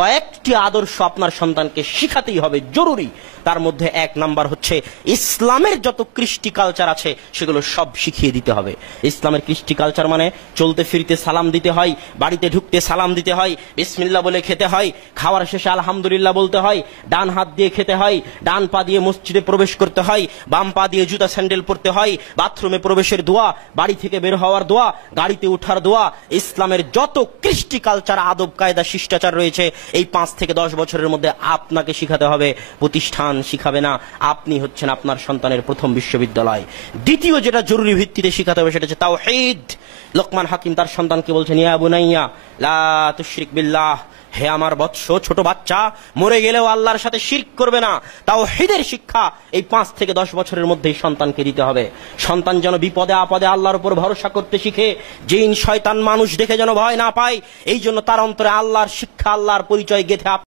কয়েকটি আদর্শ আপনার সন্তানকে শিখাতেই হবে, জরুরি। তার মধ্যে 1 নাম্বার হচ্ছে ইসলামের যত কৃষ্টি কালচার আছে সেগুলো সব শিখিয়ে দিতে হবে। ইসলামের কৃষ্টি কালচার মানে চলতে ফিরতে সালাম দিতে হয়, বাড়িতে ঢুকতে সালাম দিতে হয়, বিসমিল্লাহ বলে খেতে হয়, খাওয়ার শেষে আলহামদুলিল্লাহ বলতে হয়, ডান হাত দিয়ে খেতে হয়, ডান পা দিয়ে মসজিদে প্রবেশ করতে হয়, বাম পা দিয়ে জুতা স্যান্ডেল পরতে হয়, বাথরুমে প্রবেশের দোয়া, বাড়ি থেকে বের হওয়ার দোয়া, গাড়িতে ওঠার দোয়া। ইসলামের যত কৃষ্টি কালচার, আদব কায়দা, শিষ্টাচার রয়েছে এই 5 থেকে 10 বছরের মধ্যে আপনাকে শিখাতে হবে, প্রতিষ্ঠান শিখাবে না। আপনি হচ্ছেন আপনার সন্তানের প্রথম বিশ্ববিদ্যালয়। দ্বিতীয় যেটা জরুরি ভিত্তিতে শিখাতে হবে সেটা হচ্ছে তাওহীদ। লোকমান হাকিম তার সন্তানকে বলছেন, ইয়া বুনাইয়া লা তুশরিক বিল্লাহ, হে আমার বৎস, ছোট বাচ্চা, মরে গেলেও আল্লাহর সাথে শিরক করবে না। তাওহীদের শিক্ষা এই 5 থেকে 10 বছরের মধ্যেই সন্তানকে দিতে হবে। সন্তান যেন বিপদে আপদে আল্লাহর উপর ভরসা করতে শিখে, জিন শয়তান মানুষ দেখে যেন ভয় না পায়, এই জন্য তার অন্তরে আল্লাহর শিক্ষা, আল্লাহর পরিচয় গেঁথে